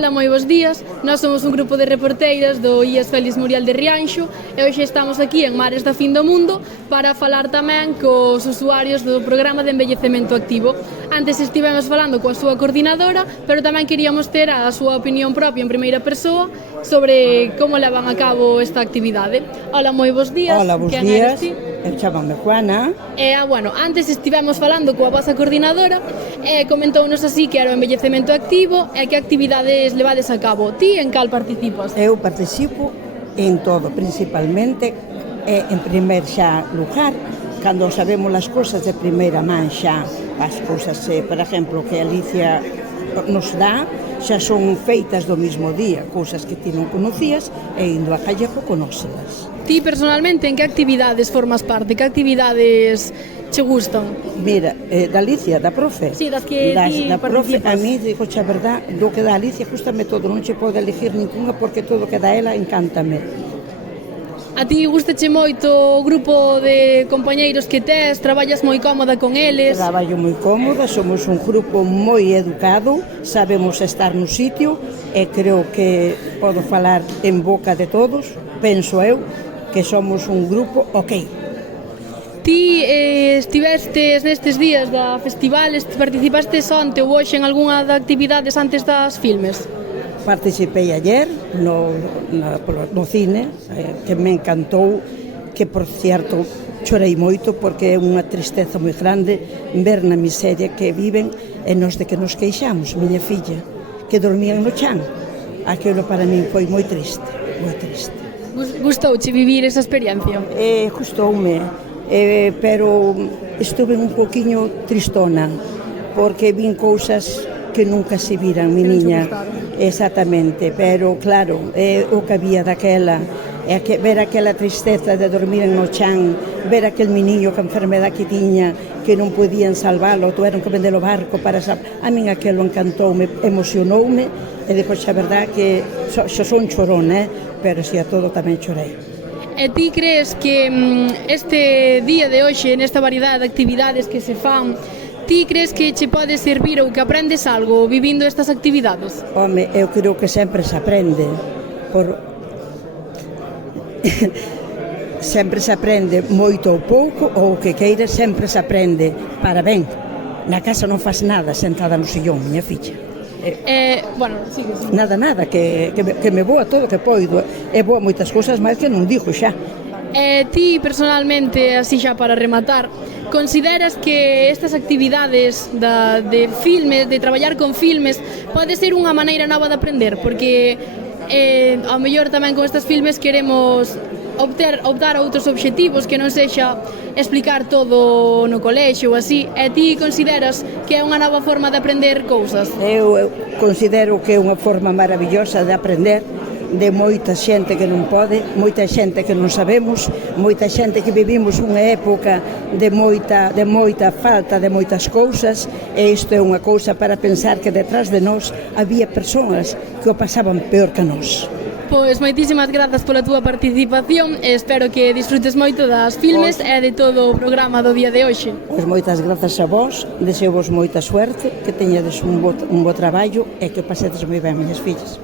Ola, moi bons días. Nós somos un grupo de reporteiras do IES Félix Muriel de Rianxo e hoxe estamos aquí en Mares da Fin do Mundo para falar tamén cos usuarios do programa de envellecemento activo. Antes estivemos falando coa súa coordinadora, pero tamén queríamos ter a súa opinión propia en primeira persoa sobre como levan a cabo esta actividade. Ola, moi bons días. Ola, bons días. Eu chamame Juana. Antes estivemos falando coa vosa coordinadora e comentounos así que era o envellecemento activo e que actividades levades a cabo. Ti en cal participas? Eu participo en todo, principalmente en primer xa lugar, cando sabemos as cousas de primeira man xa, as cousas, por exemplo, que Alicia nos dá, xa son feitas do mismo día, cousas que ti non conocías e indo a Callejo conócelas. Ti personalmente en que actividades formas parte? Que actividades che gustan? Mira, da Alicia, da profe. Sí, das que ti da profe, participas. a mí, digo xa verdad, do que da Alicia gustame todo, non che pode elegir ninguna porque todo que da ela encántame. A ti gustache moito o grupo de compañeiros que tes, traballas moi cómoda con eles? Traballo moi cómoda, somos un grupo moi educado, sabemos estar no sitio e creo que podo falar en boca de todos, penso eu, que somos un grupo ok. Ti estivestes nestes días da festival, participastes onte ou hoxe en algunha das actividades antes das filmes? Participei ayer no cine, que me encantou, que por cierto chorei moito porque é unha tristeza moi grande ver na miseria que viven e nos de que nos queixamos, miña filla, que dormían no chan. Aquilo para min foi moi triste, moi triste. Gustouche vivir esa experiencia? Gustoume, pero estuve un poquinho tristona porque vin cousas que nunca se viran, mi niña. Exactamente, pero claro, o que había daquela, ver aquela tristeza de dormir no chan, ver aquel meniño que enfermedad que tiña, que non podían salvalo, tuveron que vender o barco para salvar. A min aquelo encantoume, emocionoume, e digo xa verdad que xa son chorona, pero si a todo tamén chorei. E ti crees que este día de hoxe, nesta variedade de actividades que se fan, ti crees que che pode servir ou que aprendes algo vivindo estas actividades? Home, eu creo que sempre se aprende, sempre se aprende moito ou pouco, ou o que queira, sempre se aprende para ben. Na casa non faz nada sentada no sillón, miña filla. Sigue. Nada, que me voa todo o que poido, e voa moitas cousas máis que non digo xa. Ti personalmente, así xa para rematar, consideras que estas actividades de filmes, de traballar con filmes, pode ser unha maneira nova de aprender? Porque ao mellor tamén con estes filmes queremos optar a outros obxectivos que non sexa explicar todo no colexio ou así, e ti consideras que é unha nova forma de aprender cousas? Eu considero que é unha forma maravillosa de aprender de moita xente que non pode, moita xente que non sabemos, moita xente que vivimos unha época de moita falta de moitas cousas, e isto é unha cousa para pensar que detrás de nós había persoas que o pasaban peor que nós. Pois moitísimas grazas pola túa participación e espero que disfrutes moito das filmes e de todo o programa do día de hoxe. Pois moitas grazas a vos, deseo vos moita suerte, que teñades un bo traballo e que pasedes moi ben, miñas fillas.